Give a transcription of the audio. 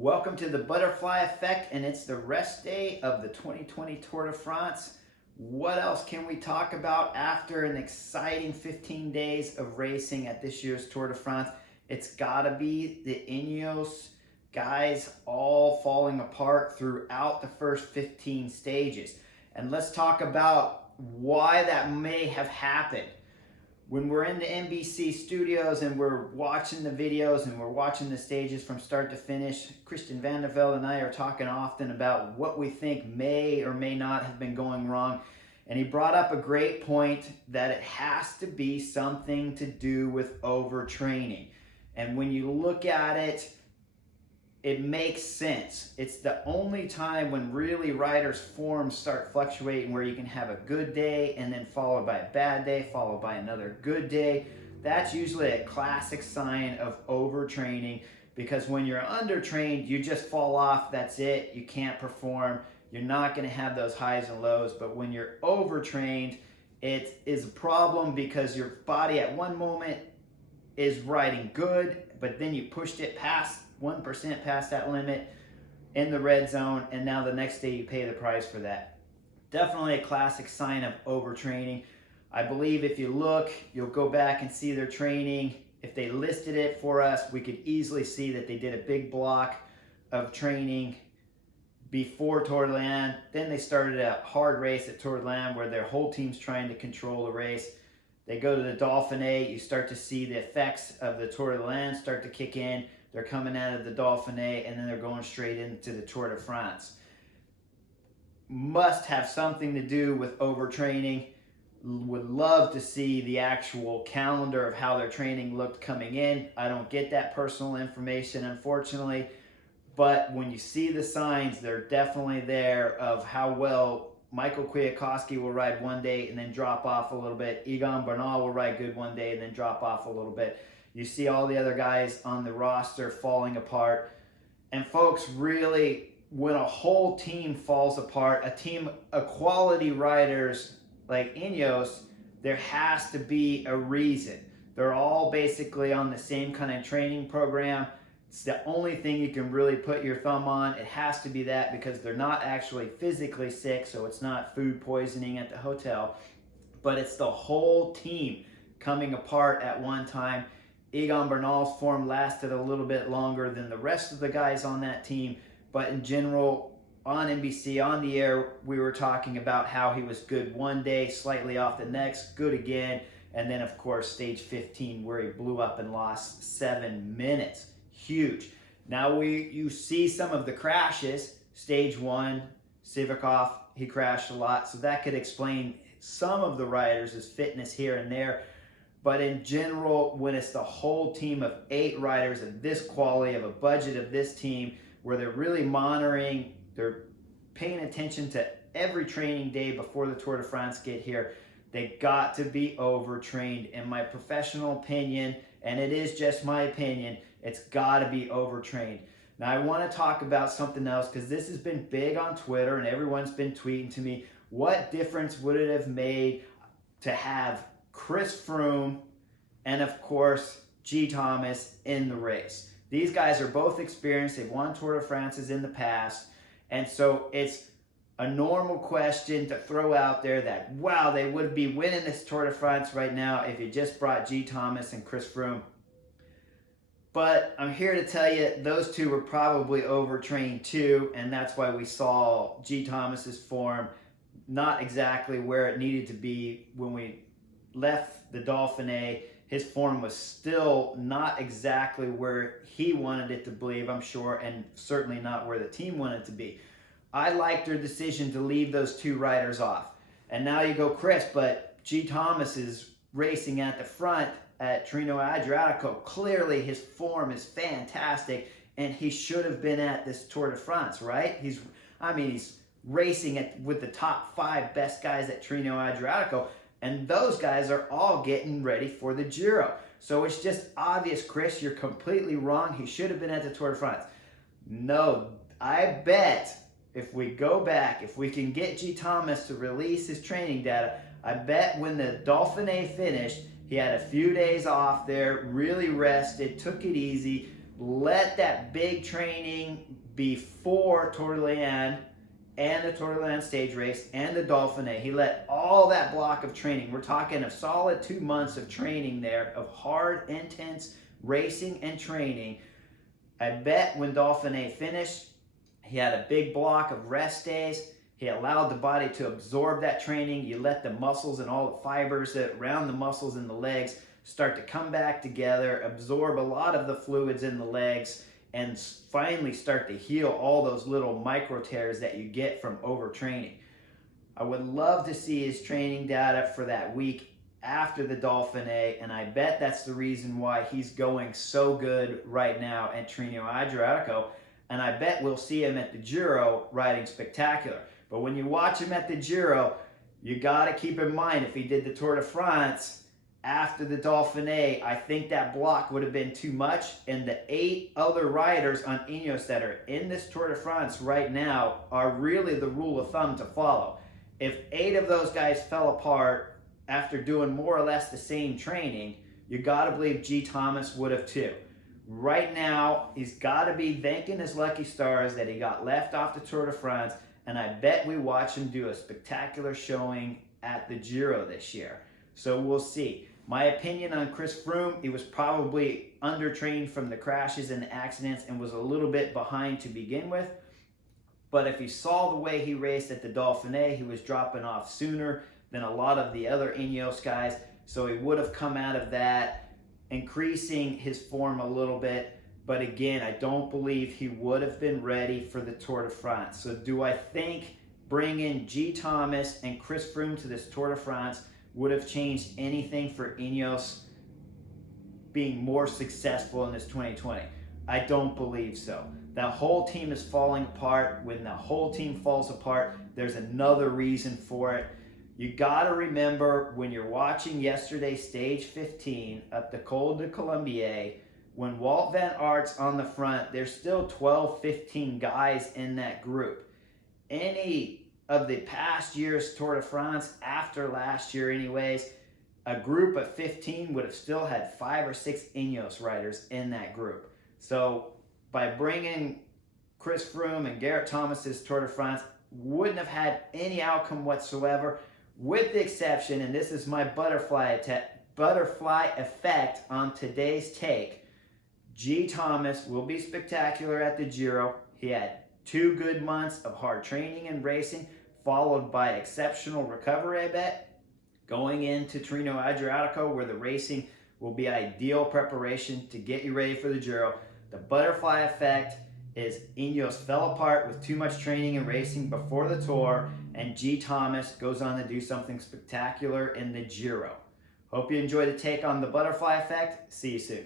Welcome to the Butterfly Effect, and it's the rest day of the 2020 Tour de France. What else can we talk about after an exciting 15 days of racing at this year's Tour de France? It's gotta be the Ineos guys all falling apart throughout the first 15 stages. And let's talk about why that may have happened. When we're in the NBC studios and we're watching the videos and we're watching the stages from start to finish, Christian Vande Velde and I are talking often about what we think may or may not have been going wrong. And he brought up a great point that it has to be something to do with overtraining. And when you look at it, it makes sense. It's the only time when really riders' forms start fluctuating where you can have a good day and then followed by a bad day, followed by another good day. That's usually a classic sign of overtraining, because when you're undertrained, you just fall off, that's it, you can't perform, you're not gonna have those highs and lows. But when you're overtrained, it is a problem because your body at one moment is riding good, but then you pushed it past 1% past that limit in the red zone, and now the next day you pay the price for that. Definitely a classic sign of overtraining. I believe if you look, you'll go back and see their training. If they listed it for us, we could easily see that they did a big block of training before Tour de Land. Then they started a hard race at Tour de Land where their whole team's trying to control the race. They go to the Dauphiné, you start to see the effects of the Tour de Land start to kick in. They're coming out of the Dauphiné and then they're going straight into the Tour de France. Must have something to do with overtraining. Would love to see the actual calendar of how their training looked coming in. I don't get that personal information, unfortunately. But when you see the signs, they're definitely there of how well Michael Kwiatkowski will ride one day and then drop off a little bit. Egan Bernal will ride good one day and then drop off a little bit. You see all the other guys on the roster falling apart. And folks, really, when a whole team falls apart, a team of quality riders like Ineos, there has to be a reason. They're all basically on the same kind of training program. It's the only thing you can really put your thumb on. It has to be that, because they're not actually physically sick, so it's not food poisoning at the hotel. But it's the whole team coming apart at one time. Egan Bernal's form lasted a little bit longer than the rest of the guys on that team, but in general, on NBC, on the air, we were talking about how he was good one day, slightly off the next, good again, and then of course stage 15 where he blew up and lost 7 minutes. Huge. Now you see some of the crashes. Stage 1, Sivakov, he crashed a lot, so that could explain some of the riders' fitness here and there. But in general, when it's the whole team of 8 riders of this quality, of a budget of this team, where they're really monitoring, they're paying attention to every training day before the Tour de France get here, they got to be overtrained. In my professional opinion, and it is just my opinion, it's got to be overtrained. Now, I want to talk about something else, because this has been big on Twitter and everyone's been tweeting to me. What difference would it have made to have Chris Froome and of course G. Thomas in the race? These guys are both experienced. They've won Tour de France's in the past, and so it's a normal question to throw out there that, wow, they would be winning this Tour de France right now if you just brought G. Thomas and Chris Froome. But I'm here to tell you those two were probably overtrained too, and that's why we saw G. Thomas's form not exactly where it needed to be when we left the Dauphiné. His form was still not exactly where he wanted it to believe, I'm sure, and certainly not where the team wanted it to be. I liked their decision to leave those 2 riders off. And now you go, Chris, but G. Thomas is racing at the front at Trino Adriatico. Clearly his form is fantastic, and he should have been at this Tour de France, right? He's racing with the top 5 best guys at Trino Adriatico. And those guys are all getting ready for the Giro. So it's just obvious, Chris, you're completely wrong. He should have been at the Tour de France. No, I bet if we go back, if we can get G. Thomas to release his training data, I bet when the Dauphiné finished, he had a few days off there, really rested, took it easy, let that big training before Tour de Leon and the Tour de Leon stage race and the Dauphiné. He let all that block of training, we're talking a solid 2 months of training there, of hard, intense racing and training. I bet when Dauphiné finished, he had a big block of rest days. He allowed the body to absorb that training. You let the muscles and all the fibers around the muscles in the legs start to come back together, absorb a lot of the fluids in the legs, and finally start to heal all those little micro tears that you get from overtraining. I would love to see his training data for that week after the Dauphiné, and I bet that's the reason why he's going so good right now at Trino Adriatico, and I bet we'll see him at the Giro riding spectacular. But when you watch him at the Giro, you got to keep in mind, if he did the Tour de France after the Dauphiné, I think that block would have been too much, and the 8 other riders on Ineos that are in this Tour de France right now are really the rule of thumb to follow. If 8 of those guys fell apart after doing more or less the same training, you got to believe G. Thomas would have too. Right now, he's got to be thanking his lucky stars that he got left off the Tour de France, and I bet we watch him do a spectacular showing at the Giro this year. So we'll see. My opinion on Chris Froome, he was probably undertrained from the crashes and the accidents and was a little bit behind to begin with. But if you saw the way he raced at the Dauphiné, he was dropping off sooner than a lot of the other Ineos guys. So he would have come out of that, increasing his form a little bit. But again, I don't believe he would have been ready for the Tour de France. So do I think bringing G. Thomas and Chris Froome to this Tour de France would have changed anything for Ineos being more successful in this 2020? I don't believe so. The whole team is falling apart. When the whole team falls apart, there's another reason for it. You got to remember, when you're watching yesterday's stage 15 up the Col de Colombier, when Wout van Aert's on the front, there's still 12, 15 guys in that group. Any of the past year's Tour de France, after last year anyways, a group of 15 would have still had 5 or 6 Ineos riders in that group. So by bringing Chris Froome and Geraint Thomas's Tour de France, wouldn't have had any outcome whatsoever, with the exception, and this is my butterfly effect on today's take, G. Thomas will be spectacular at the Giro. He had 2 good months of hard training and racing, followed by exceptional recovery, I bet, going into Trino Adriatico, where the racing will be ideal preparation to get you ready for the Giro. The butterfly effect is Ineos fell apart with too much training and racing before the Tour, and G. Thomas goes on to do something spectacular in the Giro. Hope you enjoyed the take on the butterfly effect. See you soon.